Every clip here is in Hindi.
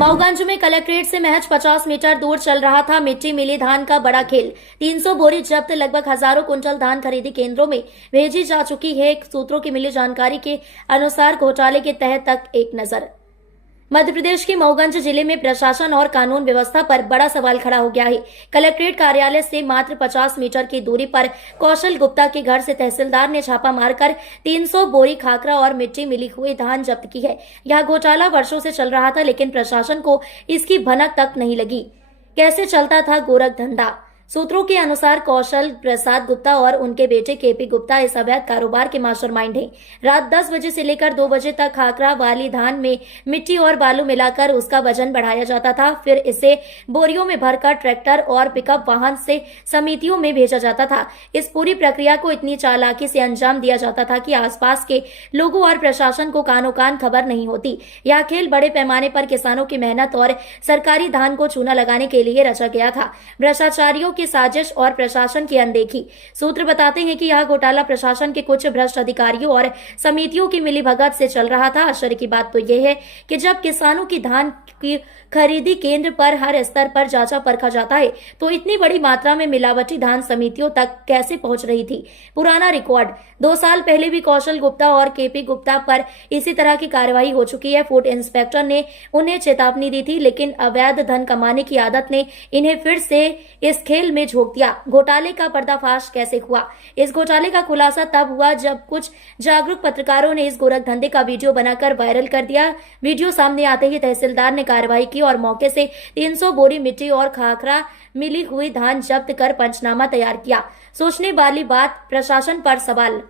मऊगंज में कलेक्ट्रेट से महज 50 मीटर दूर चल रहा था मिट्टी मिली धान का बड़ा खेल। 300 बोरी जब्त, लगभग हजारों कुंटल धान खरीदी केंद्रों में भेजी जा चुकी है। सूत्रों की मिली जानकारी के अनुसार घोटाले के तह तक एक नजर। मध्य प्रदेश के मऊगंज जिले में प्रशासन और कानून व्यवस्था पर बड़ा सवाल खड़ा हो गया है। कलेक्ट्रेट कार्यालय से मात्र 50 मीटर की दूरी पर कौशल गुप्ता के घर से तहसीलदार ने छापा मारकर 300 बोरी खाकरा और मिट्टी मिली हुई धान जब्त की है। यह घोटाला वर्षों से चल रहा था, लेकिन प्रशासन को इसकी भनक तक नहीं लगी। कैसे चलता था गोरख धंधा? सूत्रों के अनुसार कौशल प्रसाद गुप्ता और उनके बेटे केपी गुप्ता इस अवैध कारोबार के मास्टरमाइंड हैं। रात 10 बजे से लेकर 2 बजे तक खाकरा वाली धान में मिट्टी और बालू मिलाकर उसका वजन बढ़ाया जाता था। फिर इसे बोरियों में भरकर ट्रैक्टर और पिकअप वाहन से समितियों में भेजा जाता था। इस पूरी प्रक्रिया को इतनी चालाकी से अंजाम दिया जाता था कि आसपास के लोगों और प्रशासन को कानो कान खबर नहीं होती। यह खेल बड़े पैमाने पर किसानों की मेहनत और सरकारी धान को चूना लगाने के लिए रचा गया था। भ्रष्टाचारियों की साजिश और प्रशासन की अनदेखी। सूत्र बताते हैं कि यह घोटाला प्रशासन के कुछ भ्रष्ट अधिकारियों और समितियों की मिलीभगत से चल रहा था। आश्चर्य की बात तो यह है कि जब किसानों की धान की खरीदी केंद्र पर हर स्तर पर जांचा परखा जाता है, तो इतनी बड़ी मात्रा में मिलावटी धान समितियों तक कैसे पहुंच रही थी? पुराना रिकॉर्ड, 2 साल पहले भी कौशल गुप्ता और केपी गुप्ता पर इसी तरह की कार्रवाई हो चुकी है। फूड इंस्पेक्टर ने उन्हें चेतावनी दी थी, लेकिन अवैध धन कमाने की आदत ने इन्हें फिर से इस खेल में झोंक दिया। घोटाले का पर्दाफाश कैसे हुआ? इस घोटाले का खुलासा तब हुआ जब कुछ जागरूक पत्रकारों ने इस गोरख धंधे का वीडियो बनाकर वायरल कर दिया। वीडियो सामने आते ही तहसीलदार ने कार्रवाई की और मौके से 300 बोरी मिट्टी और खाकरा मिली हुई धान जब्त कर पंचनामा तैयार किया। सोचने वाली बात, प्रशासन पर सवाल।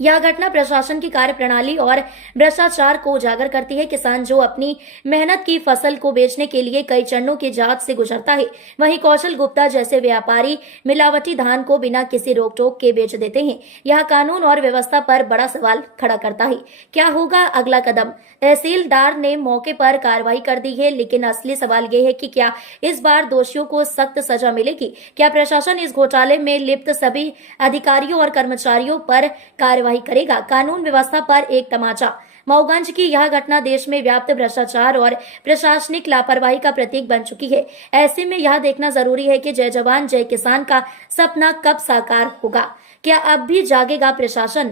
यह घटना प्रशासन की कार्यप्रणाली और भ्रष्टाचार को उजागर करती है। किसान जो अपनी मेहनत की फसल को बेचने के लिए कई चरणों की जांच से गुजरता है, वहीं कौशल गुप्ता जैसे व्यापारी मिलावटी धान को बिना किसी रोक टोक के बेच देते हैं। यह कानून और व्यवस्था पर बड़ा सवाल खड़ा करता है। क्या होगा अगला कदम? तहसीलदार ने मौके पर कार्रवाई कर दी है, लेकिन असली सवाल यह है कि क्या इस बार दोषियों को सख्त सजा मिलेगी? क्या प्रशासन इस घोटाले में लिप्त सभी अधिकारियों और कर्मचारियों पर कार्रवाई करेगा? कानून व्यवस्था पर एक तमाचा। मऊगंज की यह घटना देश में व्याप्त भ्रष्टाचार और प्रशासनिक लापरवाही का प्रतीक बन चुकी है। ऐसे में यह देखना जरूरी है कि जय जवान जय किसान का सपना कब साकार होगा। क्या अब भी जागेगा प्रशासन?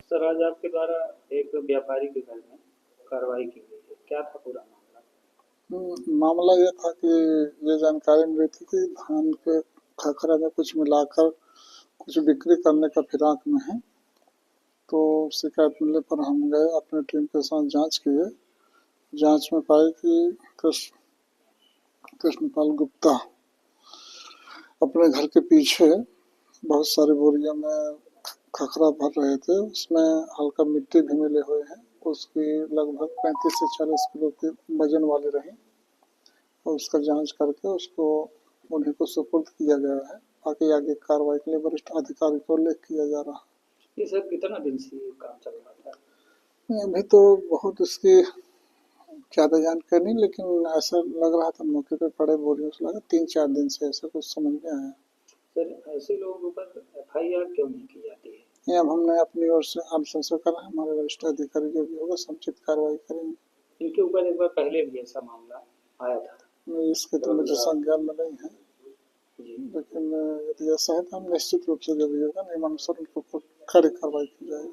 सर, आज आपके द्वारा एक व्यापारी के घर में कार्रवाई की गई है, क्या था पूरा मामला? मामला ये था कि ये जानकारी मिली थी कि धान के खाकरा में कुछ मिलाकर कुछ बिक्री करने का फिराक में है। तो शिकायत मिलने पर हम गए, अपने टीम के साथ जांच किए। जांच में पाई कि कृष्णपाल गुप्ता अपने घर के पीछे बहुत सारी बोरियों में खखरा भर रहे थे। उसमें हल्का मिट्टी भी मिले हुए हैं। उसकी लगभग 35 से 40 किलो की वजन वाली रही और उसका जांच करके उसको उन्हीं को सुपुर्द किया गया है। बाकी आगे कार्रवाई के लिए वरिष्ठ अधिकारी को लेख किया जा रहा है। ये सर कितना दिन से ये काम चल रहा था? अभी तो बहुत उसकी ज़्यादा जानकारी नहीं, लेकिन ऐसा लग रहा था मौके पे पड़े बोरियों से लगा 3-4 दिन से ऐसा कुछ समझ में आया। सर, ऐसे लोगों पर FIR क्यों नहीं की जाती है? ये अब हमने अपनी ओर से अनुशंसा करा, हमारे वरिष्ठ अधिकारी जो भी होगा समुचित कार्रवाई करेंगे। इनके ऊपर एक बार पहले भी ऐसा मामला आया था। इसके तो मुझे संज्ञान में नहीं है, लेकिन यदि ऐसा है तो हम निश्चित रूप से जो भी होगा नियमानुसार उनके ऊपर कड़ी कार्रवाई की जाएगी।